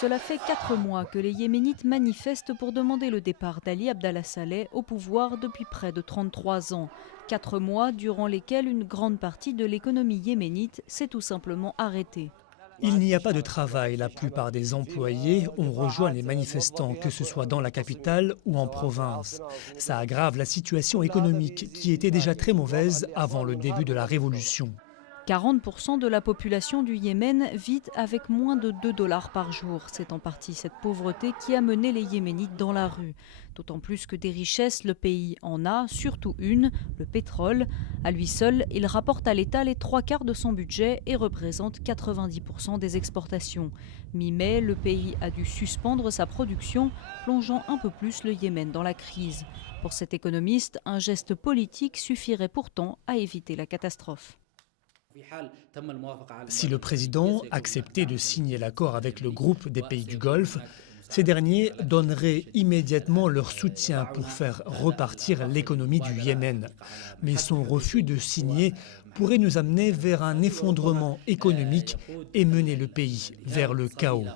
Cela fait 4 mois que les Yéménites manifestent pour demander le départ d'Ali Abdallah Saleh au pouvoir depuis près de 33 ans. 4 mois durant lesquels une grande partie de l'économie yéménite s'est tout simplement arrêtée. Il n'y a pas de travail. La plupart des employés ont rejoint les manifestants, que ce soit dans la capitale ou en province. Ça aggrave la situation économique qui était déjà très mauvaise avant le début de la révolution. 40% de la population du Yémen vit avec moins de 2 dollars par jour. C'est en partie cette pauvreté qui a mené les Yéménites dans la rue. D'autant plus que des richesses, le pays en a, surtout une, le pétrole. À lui seul, il rapporte à l'État les 3/4 de son budget et représente 90% des exportations. Mi-mai, le pays a dû suspendre sa production, plongeant un peu plus le Yémen dans la crise. Pour cet économiste, un geste politique suffirait pourtant à éviter la catastrophe. Si le président acceptait de signer l'accord avec le groupe des pays du Golfe, ces derniers donneraient immédiatement leur soutien pour faire repartir l'économie du Yémen. Mais son refus de signer pourrait nous amener vers un effondrement économique et mener le pays vers le chaos.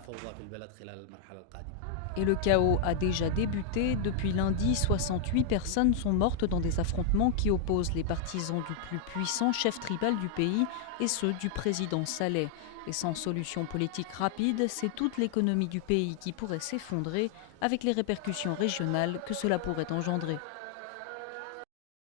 Et le chaos a déjà débuté. Depuis lundi, 68 personnes sont mortes dans des affrontements qui opposent les partisans du plus puissant chef tribal du pays et ceux du président Saleh. Et sans solution politique rapide, c'est toute l'économie du pays qui pourrait s'effondrer avec les répercussions régionales que cela pourrait engendrer.